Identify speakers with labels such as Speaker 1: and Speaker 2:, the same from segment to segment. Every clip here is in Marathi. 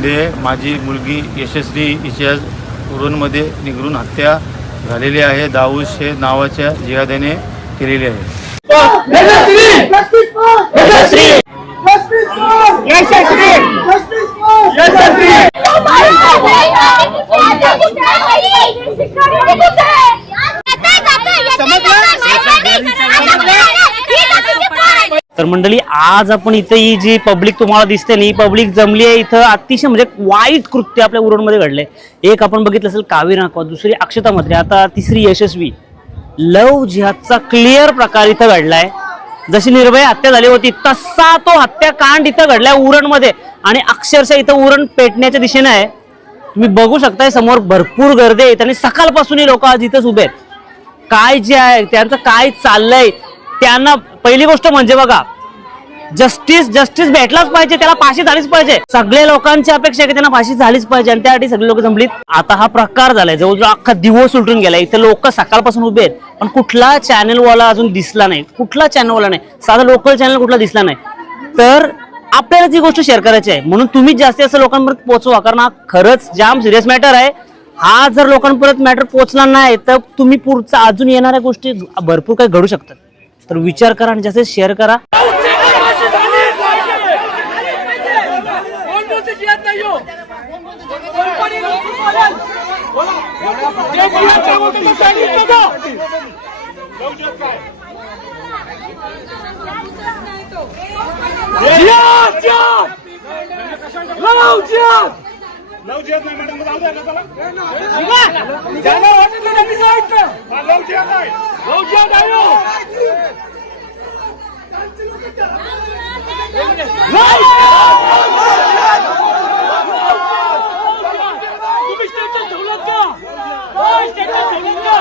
Speaker 1: शिंदे माझी मुलगी यशस्वी हिची आज उरणमध्ये निगरून हत्या झालेली आहे. दाऊद शेख नावाच्या जिहाद्याने केलेली आहे.
Speaker 2: तर मंडळी आज आपण इथं ही जी पब्लिक तुम्हाला दिसते ना ही पब्लिक जमली आहे इथं अतिशय म्हणजे वाईट कृत्य आपल्या उरणमध्ये घडले एक आपण बघितलं असेल कावी नाकवा दुसरी अक्षता म्हात्रे आता तिसरी यशस्वी. लव जिहादचा क्लिअर प्रकार इथं घडलाय. जशी निर्भय हत्या झाली होती तसा तो हत्याकांड इथं घडलाय उरणमध्ये. आणि अक्षरशः इथं उरण पेटण्याच्या दिशेने आहे. तुम्ही बघू शकताय समोर भरपूर गर्दी आहेत आणि सकाळपासूनही लोक आज इथंच उभे आहेत. काय जे आहे त्यांचं काय चाललंय त्यांना पहिली गोष्ट म्हणजे बघा जस्टिस जस्टिस भेटलाच पाहिजे त्याला फाशी झालीच पाहिजे. सगळ्या लोकांची अपेक्षा की त्यांना फाशी झालीच पाहिजे आणि त्यासाठी सगळे लोक जमलीत. आता हा प्रकार झालाय जवळजवळ अख्खा दिवस उलटून गेलाय. इथे लोक सकाळपासून उभे आहेत पण कुठला चॅनलवाला अजून दिसला नाही. कुठला चॅनलवाला नाही? साधा लोकल चॅनल कुठला दिसला नाही. तर आपल्याला ती गोष्ट शेअर करायची आहे म्हणून तुम्ही जास्तीत जास्त लोकांपर्यंत पोहोचवा. कारण हा खरंच जाम सिरियस मॅटर आहे. हा जर लोकांपर्यंत मॅटर पोहोचला नाही तर तुम्ही पुढचा अजून येणाऱ्या गोष्टी भरपूर काही घडू शकतात. तर विचार करा आणि जास्तीत शेअर करा.
Speaker 3: लवचियत नाही मॅडम जाऊ द्या ना वाटलं त्यांनी सांगितलं लवचियत नाही लवचियत आहे. तुम्ही स्टेटस ठेवलं का? स्टेटस ठेवलं का?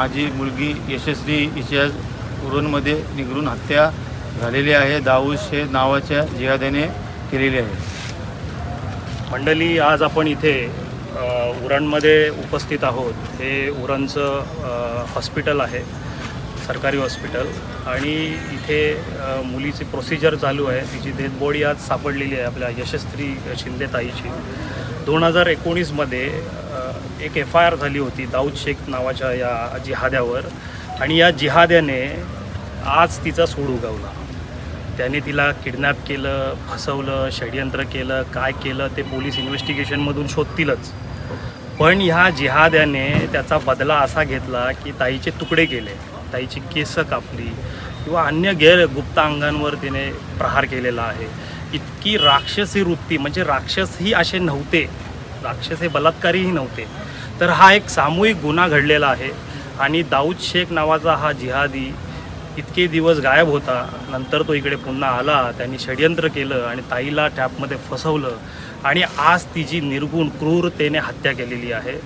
Speaker 1: माझी मुलगी यशस्वी हिची उरणमध्ये निगरून हत्या झालेली आहे. दाऊश हे नावाच्या जिहाद्याने केलेली आहे.
Speaker 4: मंडळी आज आपण इथे उरणमध्ये उपस्थित आहोत. हे उरणचं हॉस्पिटल आहे सरकारी हॉस्पिटल. आणि इथे मुलीची प्रोसिजर चालू आहे. तिची डेथ बॉडी आज सापडलेली आहे आपल्या यशस्वी शिंदेताईची. दोन हजार एकोणीसमध्ये एक एफ आय आर झाली होती दाऊद शेख नावाच्या या जिहाद्यावर. आणि या जिहाद्याने आज तिचा सूड उगवला. त्याने तिला किडनॅप केलं फसवलं षडयंत्र केलं काय केलं ते पोलीस इन्व्हेस्टिगेशनमधून शोधतीलच. पण ह्या जिहाद्याने त्याचा बदला असा घेतला की ताईचे तुकडे केले. ताईची केस कापली. किंवा अन्य गैर गुप्ता अंगांवर तिने प्रहार केलेला आहे. इतकी राक्षसी वृत्ती म्हणजे राक्षसही असे नव्हते. राक्षस हे बलात्कारीही नव्हते. तर हा एक सामूहिक गुन्हा घडलेला आहे आणि दाऊद शेख नावाचा हा जिहादी इतके दिवस गायब होता. नंतर तो इकडे पुन्हा आला त्यांनी षडयंत्र केलं आणि ताईला टॅपमध्ये फसवलं आणि आज तिची निर्गुण क्रूरतेने हत्या केलेली आहे.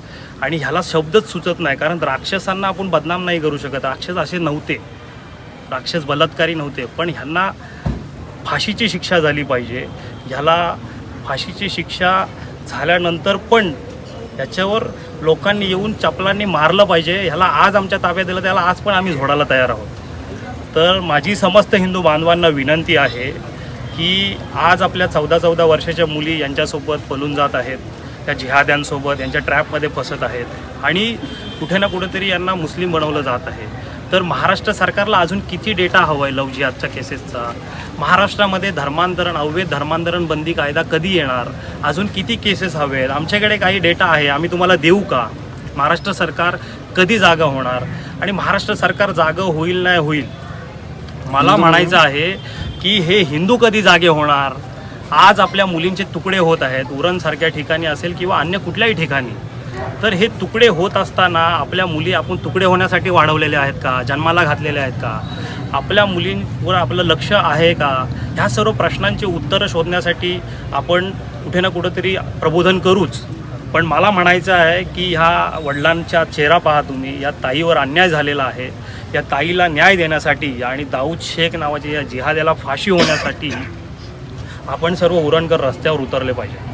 Speaker 4: आणि ह्याला शब्दच सुचत नाही कारण राक्षसांना आपण बदनाम नाही करू शकत. राक्षस असे नव्हते. राक्षस बलात्कारी नव्हते पण ह्यांना फाशीची शिक्षा झाली पाहिजे. ह्याला फाशीची शिक्षा झाल्यानंतर पण याच्यावर लोकांनी येऊन चपलांनी मारलं पाहिजे. ह्याला आज आमच्या ताब्यात दिलं त्याला आज पण आम्ही झोडायला तयार आहोत. तर माझी समस्त हिंदू बांधवांना विनंती आहे की आज आपल्या चौदा चौदा वर्षाच्या मुली यांच्यासोबत पलून जात आहेत. त्या जिहाद्यांसोबत यांच्या ट्रॅपमध्ये फसत आहेत. आणि कुठे ना कुठेतरी यांना मुस्लिम बनवलं जात आहे. तर महाराष्ट्र सरकारला अजून किती डेटा हवा आहे लव जिहादच्या केसेसचा? महाराष्ट्रामध्ये धर्मांतरण अवैध धर्मांतरण बंदी कायदा कधी येणार? अजून किती केसेस हवे आहेत आमच्याकडे काही डेटा आहे आम्ही तुम्हाला देऊ का? महाराष्ट्र सरकार कधी जागा होणार? आणि महाराष्ट्र सरकार जागं होईल नाही होईल? मला म्हणायचं आहे की हे हिंदू कधी जागे होणार? आज आपल्या मुलींचे तुकडे होत आहेत उरणसारख्या ठिकाणी असेल किंवा अन्य कुठल्याही ठिकाणी. तर हे तुकडे होत असताना आपल्या मुली आपण तुकडे होण्यासाठी वाढवलेले आहेत का? जन्माला घातलेले आहेत का? आपल्या मुलींवर आपलं लक्ष आहे का? ह्या सर्व प्रश्नांची उत्तरं शोधण्यासाठी आपण कुठे ना कुठंतरी प्रबोधन करूच. पण मला म्हणायचं आहे की ह्या वडिलांचा चेहरा पहा तुम्ही. या ताईवर अन्याय झालेला आहे. या ताईला न्याय देण्यासाठी आणि दाऊद शेख नावाच्या या जिहाद्याला फाशी होण्यासाठी आपण सर्व उरणकर रस्त्यावर उतरले पाहिजे.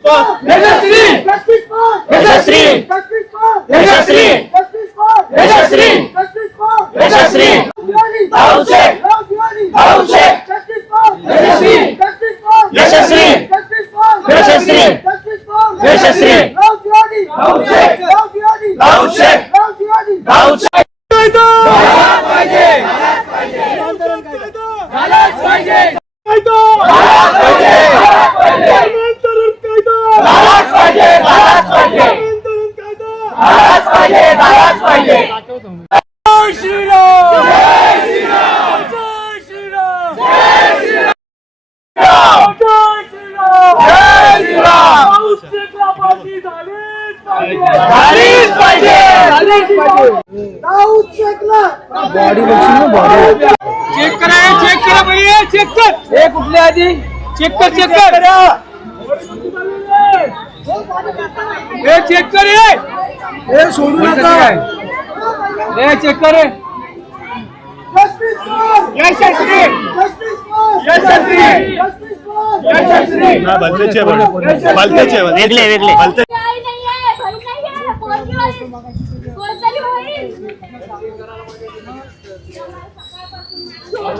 Speaker 2: यशस्वी यशस्वी यशस्वी यशस्वी दाऊद शेख दाऊद शेख यशस्वी यशस्वी यशस्वी यशस्वी दाऊद शेख दाऊद शेख दाऊद शेख झालाच पाहिजे झालाच पाहिजे पाहिजे पाहिजे. झालीच पाहिजे
Speaker 3: चेक करा चेक करा भैया चेक कर. हे कुठले आधी चेक कर चेक कर. हे चेक कर हे हे सोडू नका हे चेक कर हे यशस्वी यशस्वी यशस्वी
Speaker 2: वेगळे वेगळे
Speaker 5: काय नाहीये भरी नाहीये पोरगी होईल कोणतरी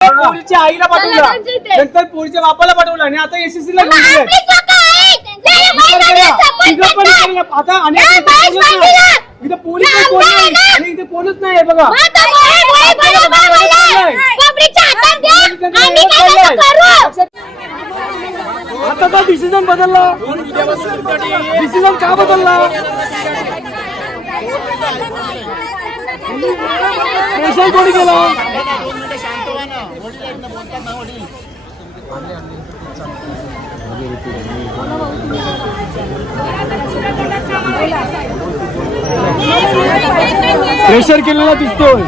Speaker 3: पोलीसच्या आईला पाठवला. नंतर पोलीसच्या बापाला पाठवला आणि आता एसएससी ला आता आता इथं पोलीस नाही. आणि इथे कोणच नाही आहे बघा. आता का डिसिजन बदलला? डिसिजन का बदलला? स्पेशल कोणी गेला प्रेशर केलेला दिसतोय.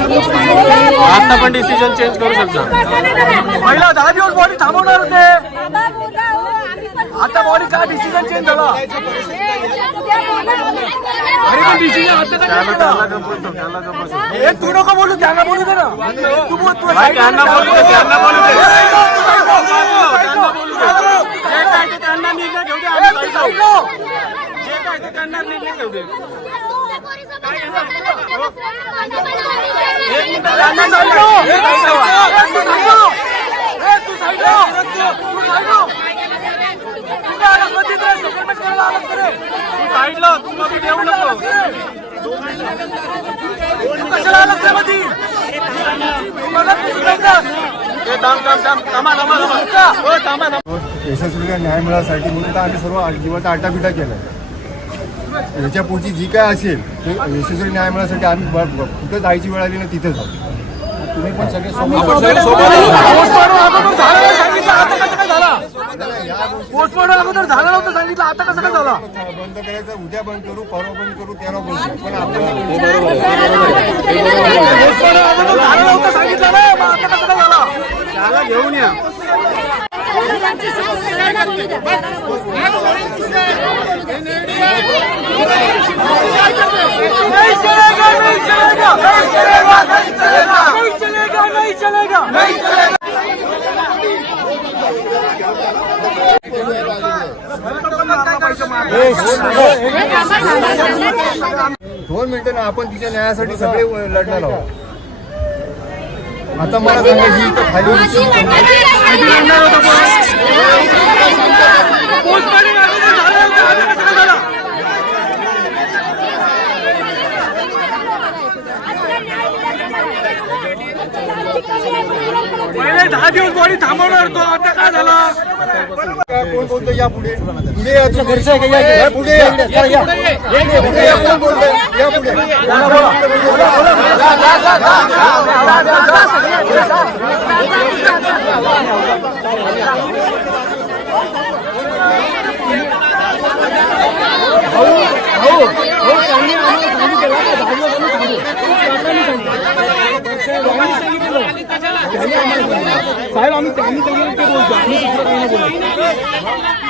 Speaker 5: आता पण डिसिजन चेंज करू शकता.
Speaker 3: पहिला दहा दिवस बॉडी थांबवणार होते. आता बॉडी काय डिसिजन चेंज झाला. अरे पण डिसिजन आता का change केला? हे तू नको बोलू त्यांना बोलू दे ना. तू बोल तू
Speaker 1: त्यांना बोलू दे, त्यांना बोलू दे.
Speaker 3: त्यांना बोलू दे सरकार निर्णय घेऊ दे साईडला तू मध्ये येऊ नको कशाला आलास रे मधी? बघा, ए, थांब, थांब, थांब. थांबा, थांबा, थांबा. हो, थांबा, थांबा.
Speaker 6: यशस्वीरित्या न्याय मिळासाठी म्हणून तर आम्ही सर्व जीवाचा आटापिटा केला याच्या पुढची जी काय असेल ते यशस्वी न्याय मिळासाठी आम्ही कुठं जायची वेळ आली ना तिथेच आहोत तुम्ही पण सगळे
Speaker 3: पोस्टमॉर्टम अगोदर झालं नव्हतं सांगितलं आता कसं काय झाला?
Speaker 6: बंद करायचं उद्या बंद करू परवा बंद करू तेव्हा बंद करू पण आपल्याला
Speaker 3: पोस्टमॉर्टम अगोदर झालं नव्हतं सांगितलं ना मग आता कसं काय झाला
Speaker 6: त्याला घेऊन या
Speaker 3: नहीं चलेगा नहीं चलेगा नहीं चलेगा नहीं चलेगा नहीं चलेगा नहीं चलेगा नहीं चलेगा
Speaker 6: दोन मिनिटं ना आपण तिच्या न्यायासाठी सगळे लढणार आहोत आता मला सांगा ही इथं खाली
Speaker 3: गेले दहा दिवस बॉडी थांबवणार होतो आता काय झालं
Speaker 6: कोण बोलतो या पुढे पुढे या या पुढे या. पुढे या कोण या पुढे
Speaker 3: साहेब आम्ही त्यांनी सांगितलं ते बोलतो आम्ही दुसरं काही नाही बोलत.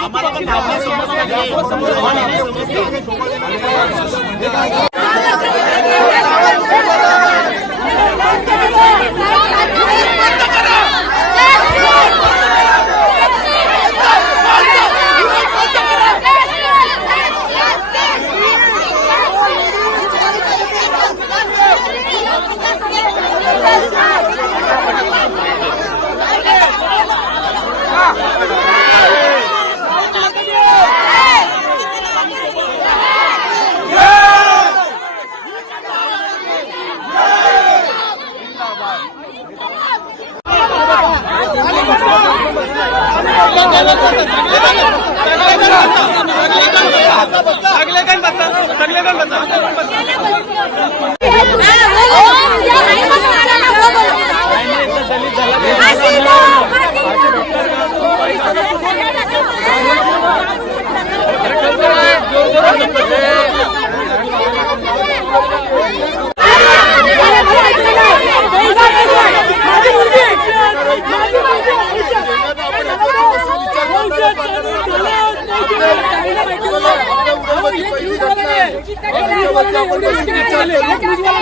Speaker 3: お願い
Speaker 5: 了。